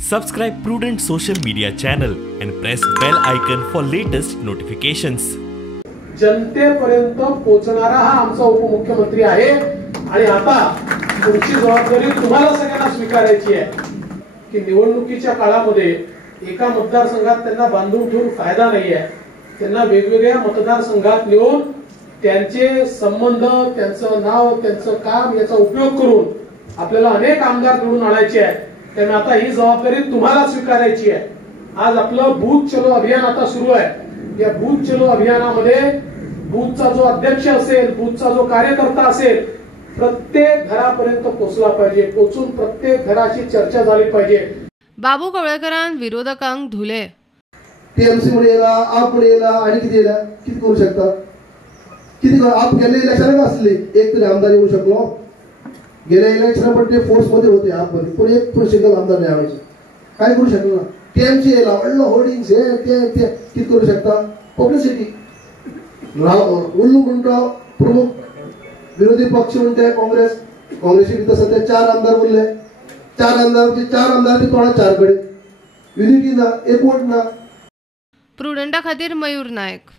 Subscribe Prudent social media channel and press bell icon for latest notifications. जनतेपर्यंत पोहोचणारा हा आमचा उपमुख्यमंत्री आहे आणि आता तुमची जबाबदारी तुम्हाला सगळ्यांना स्वीकारायची आहे की निवडणुकीच्या काळामध्ये एका मतदारसंघात त्यांना बांधून ठेवून फायदा नाही आहे। त्यांना वेगवेगळ्या मतदारसंघात नेऊन त्यांचे संबंध, त्यांचं नाव, त्यांचं काम याचा उपयोग करून आपल्याला अनेक आमदार निवडून आणायचे आहे। त्यामुळे आता ही जबाबदारी तुम्हाला स्वीकारायची आहे। आज आपलं बूथ चलो अभियान आता सुरू आहे। या बूथ चलो अभियानामध्ये बूथचा जो अध्यक्ष असेल, बूथचा जो कार्यकर्ता असेल, प्रत्येक घरापर्यंत पोहोचला पाहिजे। पोहोचून प्रत्येक घराची चर्चा झाली पाहिजे। बाबू कवळेकरांक विरोधकांक धुले टीएमसी म्हणेला आप म्हणेला आणि किती करू शकता? किती आप गेले इलेक्शन असले एक तरी आमदार येऊ शकलो? गेल्या इलेक्शन पण ते फोर्स मध्ये होते आप मध्ये पण एक पण सिंगल आमदार नाही आवायचे। काय करू शकलो ना? टीएमसी याला अल्लो होर्डिंग्स हे ते किती करू शकता? पब्लिसिटी उल्लू म्हणतो प्रमुख विरोधी पक्ष म्हणते काँग्रेसची तर सध्या 4 आमदार बोलले। 4 आमदार तोडा 4 कडे युनिटी ना, एक वोट ना। प्रुडंटा खातीर मयूर नायक।